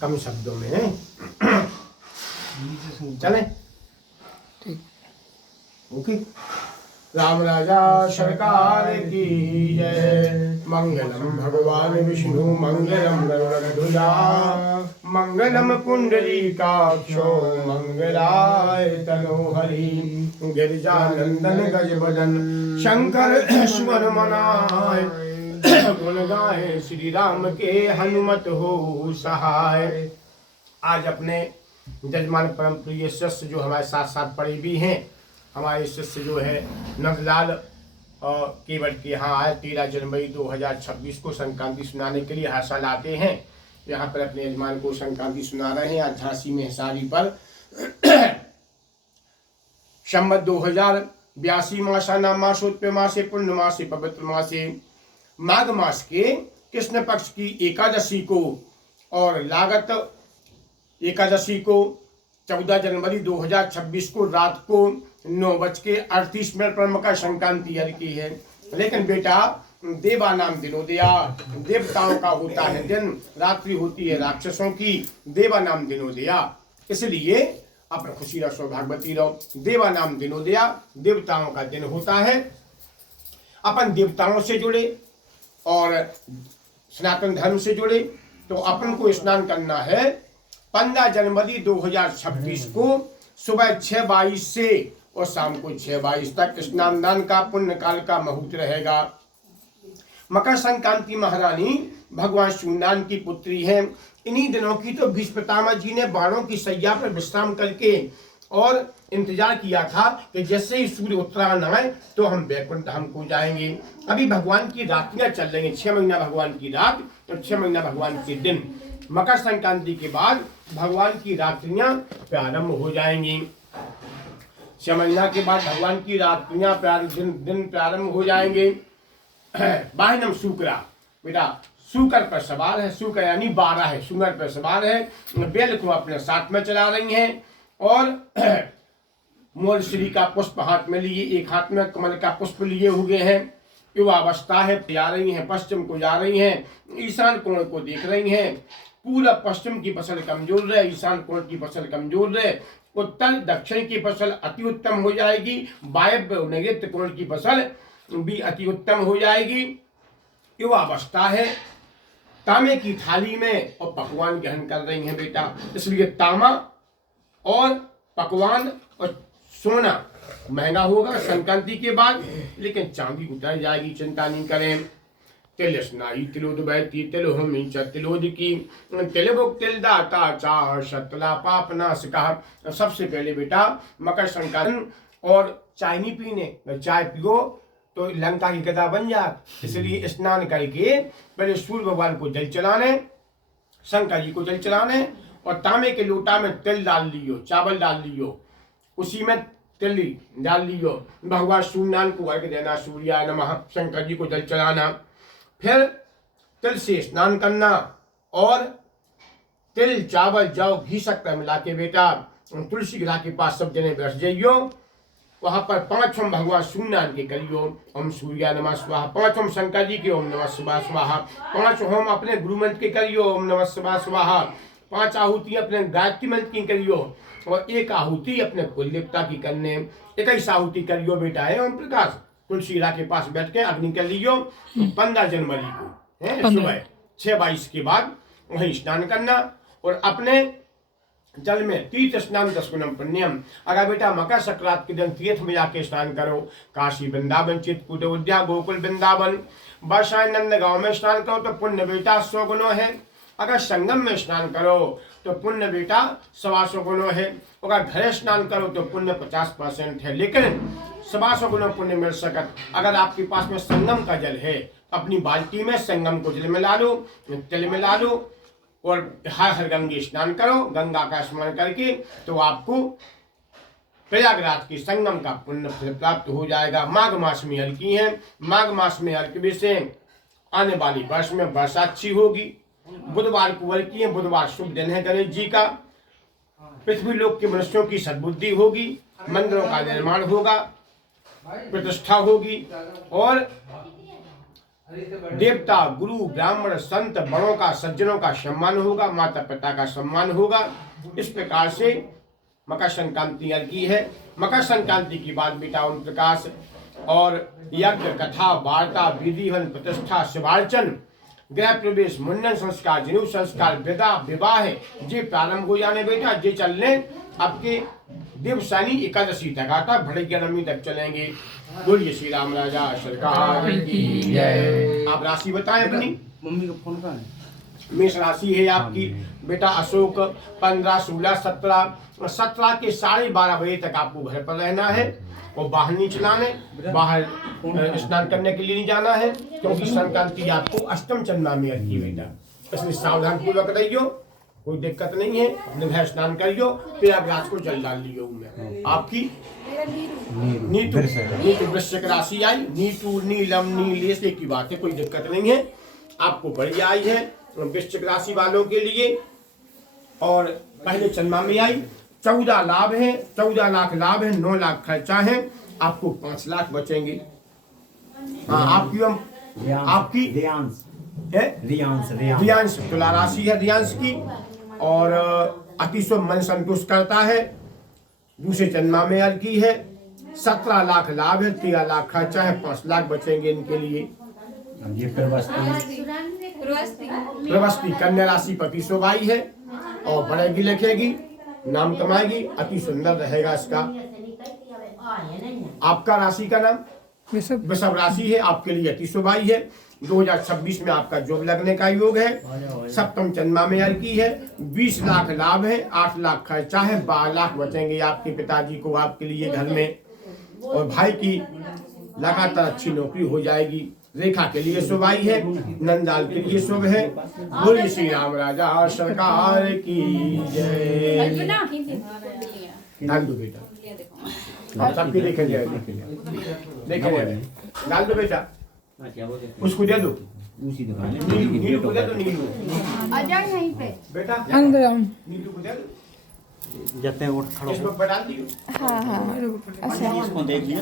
कम शब्दों में चले। ठीक। ओके। राम राजा सरकार की जय। मंगलम भगवान विष्णु मंगलम गरुड़ध्वजा मंगलम पुंडरीकाक्षो मंगलाय तनोहरि गिरिजानंदन गजबदन शंकर सुवन मनाय गुण गाए श्री राम के हनुमत हो सहाय। आज अपने जजमान परम प्रिय शिष्य जो हमारे साथ साथ पड़े भी हैं, हमारे शिष्य जो है नंदलाल और केवट के यहाँ आए 13 जनवरी 2026 को संक्रांति सुनाने के लिए हर साल आते हैं। यहाँ पर अपने यजमान को संक्रांति सुना रहे हैं। आज झांसी में हिसारी पर संवत 2082 मासानाम मासोत्पय मासे पुण्य मासे पवित्र मासे माघ मास के कृष्ण पक्ष की एकादशी को और लागत एकादशी को 14 जनवरी 2026 को रात को 9:38 पर मकर संक्रांति हर की है। लेकिन बेटा देवा नाम दिनोदया, देवताओं का होता है दिन, रात्रि होती है राक्षसों की। देवा नाम दिनोदया, इसलिए अपने खुशी रहो भागवती रहो। देवा नाम दिनोदया, देवताओं का दिन होता है। अपन देवताओं से जुड़े और सनातन धर्म से जुड़े तो अपन को स्नान करना है 15 जनवरी 2026 को सुबह 6:22 से और शाम को 6:22 तक स्नान दान का पुण्य काल का मुहूर्त रहेगा। मकर संक्रांति महारानी भगवान सूर्यनारायण की पुत्री है। इन्हीं दिनों की तो भीष्म पितामह जी ने बाणों की सैया पर विश्राम करके और इंतजार किया था कि जैसे ही सूर्य उत्तरायण आए तो हम वैकुंठ धाम को जाएंगे। अभी भगवान की रात्रियां चल रही हैं, 6 महीना भगवान की रात और 6 महीना भगवान के दिन। मकर संक्रांति के बाद भगवान की रात्रियां प्रारंभ हो जाएंगी। 6 महीना के बाद भगवान की रात्रियां दिन प्रारंभ हो जाएंगे। वाहनम शुक्रा, बेटा शुक्र पर सवार है, शुक्र यानी 12 है, शुक्र पर सवार है। बेल को अपने साथ में चला रही हैं और मोरश्री का पुष्प हाथ में लिए, एक हाथ में कमल का पुष्प लिए हुए हैं। युवावस्था है, जा रही हैं, पश्चिम को जा रही हैं, ईशान कोण को देख रही हैं। पूरा पश्चिम की फसल कमजोर रहे, ईशान कोण की फसल कमजोर रहे, उत्तर दक्षिण की फसल अति उत्तम हो जाएगी, वायव्य नैऋत्य कोण की फसल भी अति उत्तम हो जाएगी। युवावस्था है, तांबे की थाली में और पकवान ग्रहण कर रही हैं बेटा, इसलिए तांबा और पकवान और सोना महंगा होगा संक्रांति के बाद, लेकिन चांदी उतर जाएगी, चिंता नहीं करें। तिल स्नाई तिलोद बैती तिल हमी तिलोद की तिल बुक तिल दाता चार शतला पाप नाश कहा। सबसे पहले बेटा मकर संक्रांति और चाय नहीं पीने, चाय पियो तो लंका की गदा बन जात, इसलिए स्नान करके पहले सूर्य भगवान को जल चलाने, शंकर जी को जल चलाने और तांबे के लोटा में तिल डाल लियो, चावल डाल लियो, उसी में तिल डाल लियो, भगवान सूर्यनारायण को अर्घ्य देना, सूर्याय नमः, शंकर जी को जल चलाना। फिर तिल से स्नान करना और तिल चावल जौ घी शक्कर मिला के बेटा तुलसी गिरा के पास सब जने बैठ जाइयो। वहां पर 5 ओम भगवान सूर्यनारायण के करियो, ओम सूर्याय नमः स्वाहा, 5 ओम शंकर जी के ओम नमः शिवाय स्वाहा, 5 ओम अपने गुरु मंत्र के करियो, ओम नमः शिवाय स्वाहा, 5 आहुति अपने गायत्री मंत्र की करियो और 1 आहुति अपने कुल देवता की करने, 21 आहुति करियो बेटा है ओम प्रकाश। तुलसीरा के पास बैठ के अग्नि कर लियो। 15 जनवरी को है सुबह 6:22 के बाद वहीं स्नान करना और अपने जल में तीर्थ स्नान 10 गुणम पुण्यम। अगर बेटा मकर संक्रांति के दिन तीर्थ में जाके स्नान करो, काशी वृंदावन चित्रकूट अयोध्या गोकुल वृंदावन बरसाई नंद गांव में स्नान करो तो पुण्य बेटा 100 गुणों है। अगर संगम में स्नान करो तो पुण्य बेटा 125 गुणों है। अगर घर स्नान करो तो पुण्य 50% है, लेकिन 125 गुणों पुण्य मिल सकत। अगर आपके पास में संगम का जल है अपनी बाल्टी में संगम को जल मिला लो, तिल मिला लो और हर हर गंगे स्नान करो। गंगा का स्मरण करके तो आपको प्रयागराज के संगम का पुण्य प्राप्त हो जाएगा। माघ मास में हल्की है, माघ मास में हल्की से आने वाली वर्ष में वर्षा अच्छी होगी। बुधवार को हल्की है, बुधवार शुभ दिन है गणेश जी का। पृथ्वी लोक के मनुष्यों की सद्बुद्धि होगी, मंदिरों का निर्माण होगा, प्रतिष्ठा होगी और देवता, गुरु, ब्राह्मण, संत, बड़ों का, सज्जनों का सम्मान होगा, माता पिता का सम्मान होगा। इस प्रकार से मकर संक्रांति की है। मकर संक्रांति की बात बेटा ओम प्रकाश और यज्ञ, कथा, वार्ता, विधिवन, प्रतिष्ठा, शिवार्चन, गृह प्रवेश, मुंडन संस्कार, जनेऊ संस्कार, विवाह जे प्रारंभ हो जाने बेटा, जे चलने आपके देवसानी एकादशी तक आता बड़े ज्ञानमी तक चलेंगे। बोलिए श्री राम राजा सरकार की जय। आप राशि बताएं अपनी। मम्मी का फोन कहाँ है? मेष राशि है आपकी बेटा अशोक। 15, 16, 17 के 12:30 बजे तक आपको घर पर रहना है और बाहर नहीं चलाने, बाहर स्नान करने के लिए नहीं जाना है, क्योंकि संक्रांति आपको अष्टम चंद्रमा में आती है बेटा। इसलिए सावधान पूर्वक रहियो, कोई दिक्कत नहीं है। निर्भय स्नान करियो, प्रयागराज को जल डाल लियो में। आपकी नीतू वृश्चिक राशि आई। नीतू, नीलम, नीलेश एक की बात है, कोई दिक्कत नहीं है, आपको बढ़िया आई है वृश्चिक राशि वालों के लिए। और पहले चंद्रमा में आई। 14 लाभ है, 14 लाख लाभ है, 9 लाख खर्चा है, आपको 5 लाख बचेंगे। आपकी रियांश तुला राशि है रियांश की, और अतिशय मन संतुष्ट करता है। दूसरे चंद्रमा में अर्घ की है। 17 लाख लाभ है, 13 लाख खर्चा है, 5 लाख बचेंगे इनके लिए। ये प्रवस्ती कन्या राशि पति शोभाई है और बढ़ेगी लिखेगी, नाम कमाएगी, अति सुंदर रहेगा इसका। आपका राशि का नाम वृषभ राशि है, आपके लिए अति शोभाई है। 2026 में आपका जॉब लगने का योग है। सप्तम चंद्रमा में अर्घ की है। 20 लाख लाभ है, 8 लाख खर्चा है, 12 लाख बचेंगे आपके पिताजी को, आपके लिए घर में। और भाई की लगातार अच्छी नौकरी हो जाएगी। रेखा के लिए शुभ आई है, नंदाल के लिए शुभ है। बोलिए श्री राम राजा सरकार की जय। डाल दो बेटा, सबके लेके जाए, डाल दो बेटा, उसको दे दो, नीलू को दे दो, नीलू आ जाओ यहीं पे बेटा, अंदर। नीलू को दे दो, जाते हैं, उठ खड़ो इसमें डाल दियो। हाँ हाँ अच्छा इसको देख लिया।